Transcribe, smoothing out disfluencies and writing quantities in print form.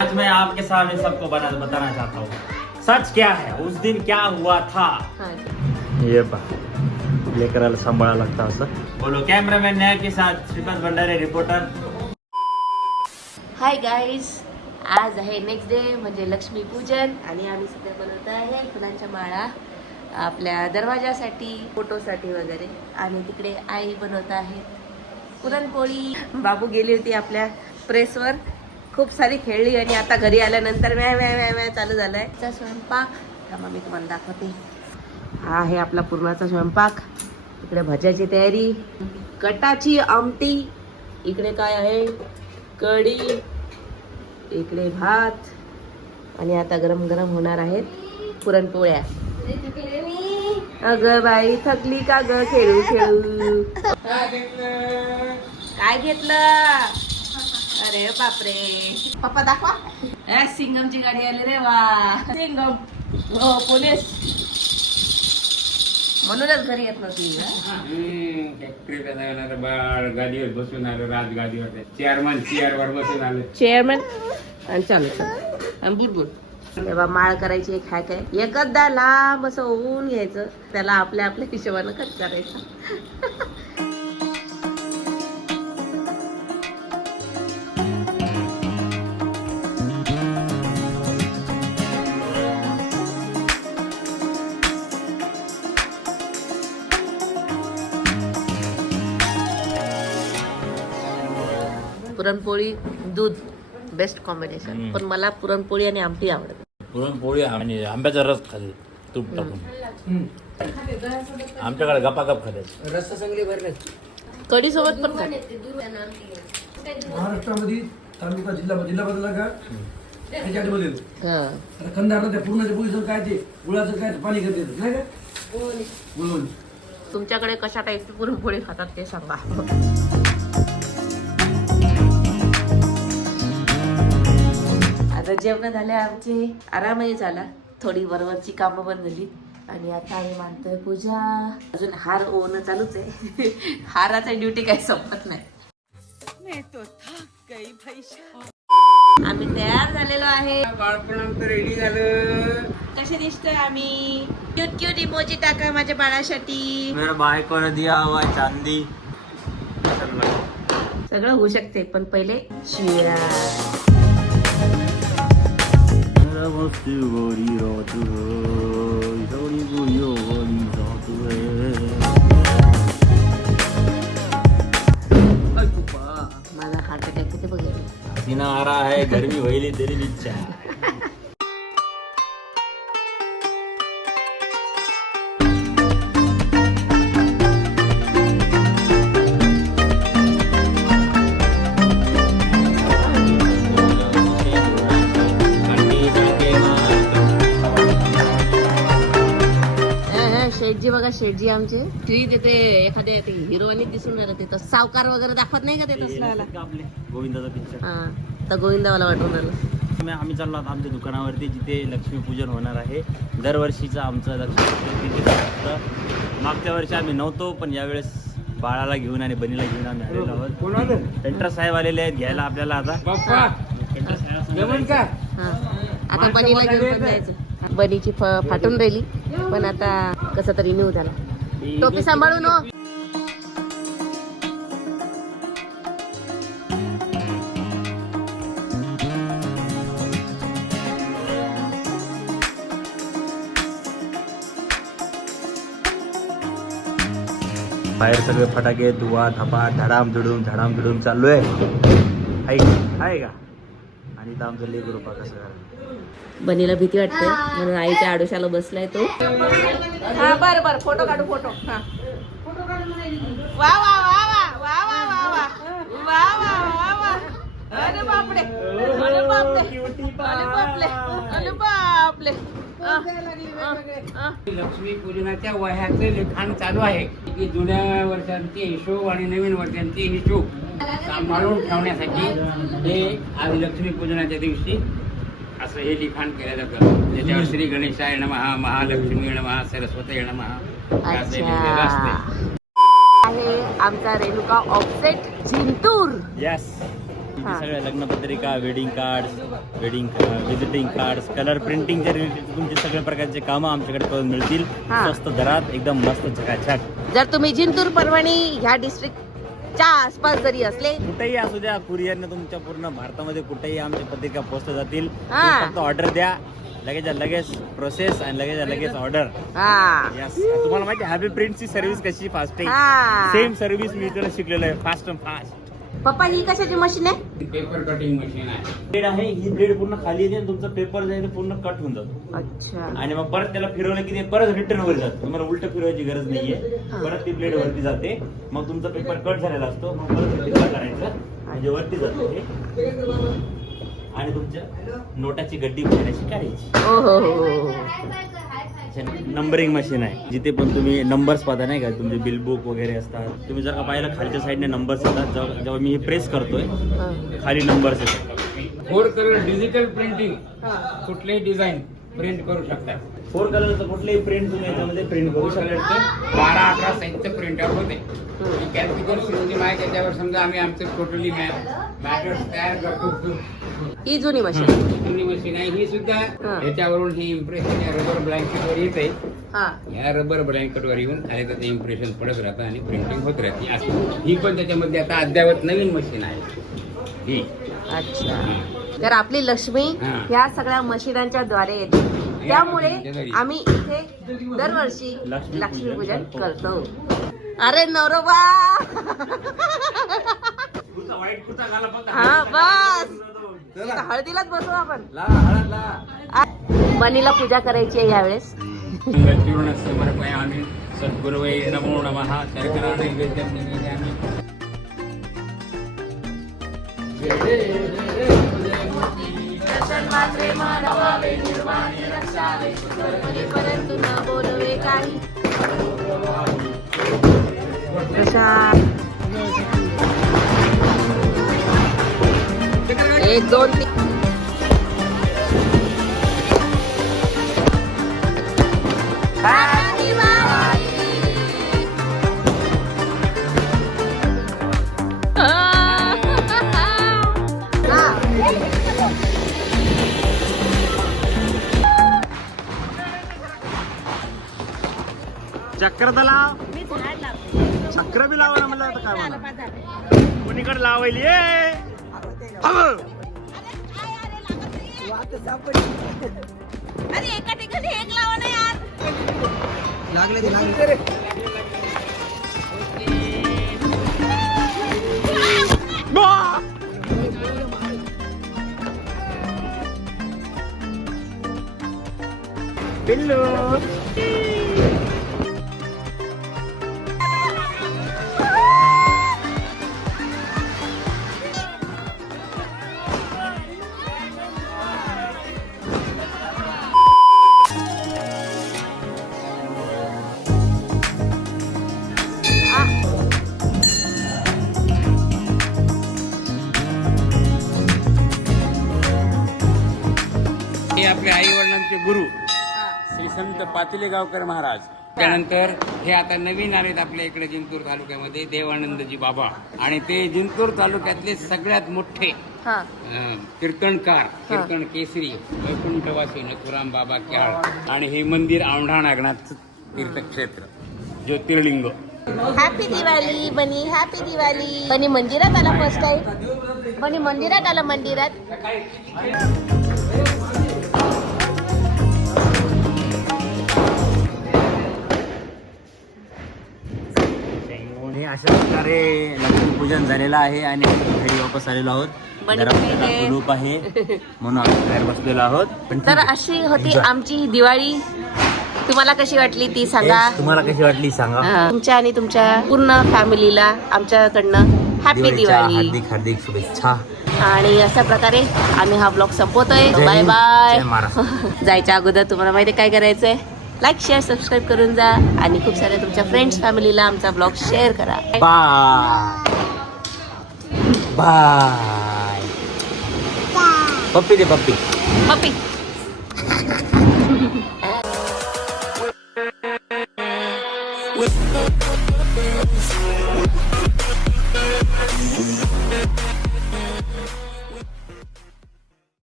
आज मैं आपके सामने सबको बताना चाहता हूँ सच क्या है, उस दिन क्या हुआ था। ये लेकर सांभाळा लगता असं बोलो। कॅमेरामॅन न्याय के साथ Shrikant Bhandare reporter. Hi guys, आज आहे नेक्स्ट डे म्हणजे लक्ष्मी पूजन आणि आम्ही सध्या बनवत आहे फुलांच्या माळा आपल्या दरवाजासाठी, फोटोसाठी वगैरे. आणि तिकडे आई बनवत आहे पुरणपोळी. बाबू गेली होती आपल्या प्रेसवर, खूप सारी खेळली आणि आता घरी आल्यानंतर म्या म्या म्या म्या चालू झालाय. स्वयंपाक थांबा मी तुम्हाला दाखवते. हा आहे आपला पुरणाचा स्वयंपाक. इकडे भज्याची तयारी, कटाची आमटी, इकडे काय आहे कढी, इकडे भात आणि आता गरम गरम होणार आहेत पुरणपोळ्या. अगं बाई थकली का ग खेळू खेळू. काय घेतलं? अरे बापरे, पप्पा दाखवा. सिंगमची गाडी आली रे वा. सिंगम हो पोलीस, म्हणूनच घरी येत नव्हती. गाडीवर बसून आलो, राजगाडीवर चेअरमन बसून आलो. चेअरमन आणि चालू आणि बुडबुड. तेव्हा माळ करायची एक हॅक आहे. एकदा लांब असं होऊन घ्यायचं, त्याला आपल्या आपल्या हिशोबानं कट करायचं. पुरणपोळी दूध बेस्ट कॉम्बिनेशन. पण मला पुरणपोळी आणि आमटी आवडते. पुरणपोळी आणि आंब्याचा रस खाल्ले तूप टाकून. आमच्याकडे गपागप खाते रस्ता चांगले भरले. कढी सोबत पण खाते. महाराष्ट्रामध्ये तालुका जिल्हा बदलला का ह्याच्या आधी बदल. हा खंडारला त्या पूर्णाच्या पोळीचं काय ते गुळाचं काय पाणी करते काय काय बोलून. तुमच्याकडे कशा टाईपची पुरणपोळी खातात ते सांगा. आता जेवण झाले आमचे, आरामही झाला, थोडी वरवरची कामं पण झाली आणि आता आम्ही मानतोय पूजा. अजून हार ओवणं चालूच आहे. हाराचा ड्युटी काही संपत नाही. आम्ही तयार झालेलो आहे. बाळपणांत रेडी झालं. कसे दिसतोय आम्ही? क्यूट क्यूट इमोजी टाका माझ्या बाळासाठी. मेरा बायको ने दिया हुआ चांदी. सगळं होऊ शकते पण पहिले शिरा. माझा हार्ट अटॅक किती बघेल. सीना आ रहा है, गर्मी वहीली तेरी इच्छा. शेठजी बघा, शेठजी आमचे तिथे एखाद्या हिरोईन दिसून राहिलं. तिथं सावकार वगैरे दाखवत नाही का ते तसला गोविंदाचा पिक्चर. हा तर गोविंदावाला वाटून राहिलं. आम्ही चाललो आता आमच्या दुकानावरती, जिथे लक्ष्मीपूजन होणार आहे. दरवर्षीचं आमचं लक्ष्मीपूजन तिथे असतं. मागच्या वर्षी आम्ही नव्हतो, पण यावेळेस बाळाला घेऊन आणि बनीला घेऊन आम्ही आलेलो आहोत. पेंटर साहेब आलेले आहेत घ्यायला आपल्याला. आता पेंटर साहेब हा आता बनीला घेऊन पण जायचं. बनीची फाटून राहिली पण आता कसं तरी न्यू झाला. टोपी सांभाळून हो. बाहेर सगळे फटाके, धुवा धपा, धडाम धुडूम चालू आहे. आहे का? आणि इथं आमचं लेकरू पा कसं. बनीला भीती वाटते म्हणून आईच्या आडोशाला बसलाय तो. हा बरं बरं फोटो काढू. फोटो हा. वा वा वा वा वा वा वा वा वा वा वा वा. अरे बापरे, अरे बापरे, अरे बापले, अरे बापले. लक्ष्मी पूजनाच्या वह्याचे लिखाण चालू आहे की जुन्या वर्षांचे हिशोब आणि नवीन वर्षांचे हिशोब सांभाळून ठेवण्यासाठी हे आज लक्ष्मी पूजनाच्या दिवशी असं हे लिखाण केलं जातं. त्याच्यावर श्री गणेशाय नमः, महालक्ष्मी नमः, सरस्वती नमः असं लिहिलेलं असते. आमचा रेणुका ऑफसेट जिंतूर. यस. हा. सगळ्या लग्नपत्रिका, wedding cards, visiting cards, colour प्रिंटिंगच्या रिलेटेड तुमचे सगळ्या प्रकारचे कामं आमच्याकडे करून मिळतील. हा. स्वस्त दरात एकदम मस्त झकाझक. जर तुम्ही जिंतूर परभणी ह्या डिस्ट्रिक्टच्या आसपास जरी असले, कुठेही असू द्या, कुरिअरने तुमच्या पूर्ण भारतामध्ये कुठेही आमच्या पत्रिका पोहोचल्या जातील. हा. तुम्ही फक्त ऑर्डर द्या, लगेच प्रोसेस आणि लगेच ऑर्डर. हा यस. तुम्हाला माहिती हॅपी प्रिंटची सर्व्हिस कशी फास्ट आहे. हा. सेम सर्व्हिस मी इकडे शिकलेलो आहे, फास्ट. पप्पा ही कशाची मशीन आहे? पेपर कटिंग मशीन आहे. ब्लेड आहे, ही ब्लेड पूर्ण खाली येते आणि तुमचा पेपर जाईल पूर्ण कट होऊन जातो. अच्छा. आणि मग परत त्याला फिरवलं की ते परत रिटर्न वर जातं. तुम्हाला उलट फिरवायची गरज नाहीये. परत ती ब्लेड वरती जाते, मग तुमचा पेपर कट झालेला असतो, मग परत रिटर्न करायचं म्हणजे वरती जातो हे. आणि तुमच्या नोटाची गड्डी भरण्याची करायची. ओ हो हो. नंबरिंग मशीन आहे, जिथे पण तुम्ही नंबर्स पाहता नाही का, तुमचे बिल बुक वगैरे असतात. तुम्ही जर का पाहिलं खालच्या साईडने नंबर्स येतात. जेव्हा मी हे प्रेस करतोय खाली नंबर्स येतात. 4 कलर डिजिटल प्रिंटिंग, कुठलेही डिझाईन प्रिंट करू शकता. 4 कलरचं कुठलेही प्रिंट तुम्ही याच्यामध्ये प्रिंट करू शकता. 12-18 साईजचं प्रिंटर होते. कॅल्क्युलेटर सिस्टीम आहे, त्याच्यावर समजा आम्ही आमचं टोटली मॅटर्स तयार करतो. ही जुनी मशीन. जुनी मशीन आहे ही सुद्धा. ह्याच्यावरून ही इम्प्रेशन या रबर ब्लँकेटवर येते. हा. या रबर ब्लँकेटवर येऊन खाली त्याचं इम्प्रेशन पडत राहतं आणि प्रिंटिंग होत राहते. असं ही पण त्याच्यामध्ये आता अद्यावत नवीन मशीन आहे ही. अच्छा. तर आपली लक्ष्मी हा. ह्या सगळ्या मशिनांच्या द्वारे येते, त्यामुळे आम्ही इथे दरवर्षी लक्ष्मी पूजन करतो. अरे नवरोबा. हा बस हळदीलाच बसू आपण. मनीला पूजा करायची आहे यावेळेस. पूर्ण समर्पयामि सद्गुरवे नमो नमः. शर्करा नैवेद्यं निवेदयामि. परंतु न बोलवे काही. एक दोन तीन. चक्र तर लाव, चक्र बी लावा म्हणलं आता काय म्हणा. कुणीकडे लावायली अरे एका ठिकाणी एक लावा ना यार. लागले ते लागले. पिल्लू. हे आपल्या आई वडिलांचे गुरु श्री संत पातेलेगावकर महाराज. त्यानंतर हे आता नवीन आलेत आपल्या इकडे जिंतूर तालुक्यामध्ये देवानंदजी बाबा. आणि ते जिंतूर तालुक्यातले सगळ्यात मोठे हा. कीर्तनकार, कीर्तन केसरी वैकुंठवासी नथुराम बाबा क्याळ. आणि हे मंदिर औंढा नागनाथ तीर्थक्षेत्र ज्योतिर्लिंग. हॅपी दिवाळी बनी. हॅपी दिवाळी बनी. मंदिरात आला फर्स्ट टाइम. बनी मंदिरात आला. मंदिरात अशा प्रकारे लक्ष्मीपूजन झालेलं आहे आणि आम्ही घरी वापस आलेलो आहोत. ग्रुप आहे म्हणून आम्ही बाहेर बसलेलो आहोत. तर अशी होती आमची दिवाळी. तुम्हाला कशी वाटली ती सांगा. तुम्हाला कशी वाटली सांगा. तुमच्या आणि तुमच्या पूर्ण फॅमिलीला आमच्याकडनं हॅपी दिवाळी. हार्दिक हार्दिक शुभेच्छा. आणि अशा प्रकारे आम्ही हा ब्लॉग संपवतोय. जय बाय हिंद, बाय. जय महाराष्ट्र. जायच्या अगोदर तुम्हाला माहिती काय करायचंय, लाईक शेअर सबस्क्राईब करून जा आणि खूप साऱ्या तुमच्या फ्रेंड्स फॅमिलीला आमचा ब्लॉग शेअर करा. Bye bye. पप्पी दे पप्पी. पप्पी.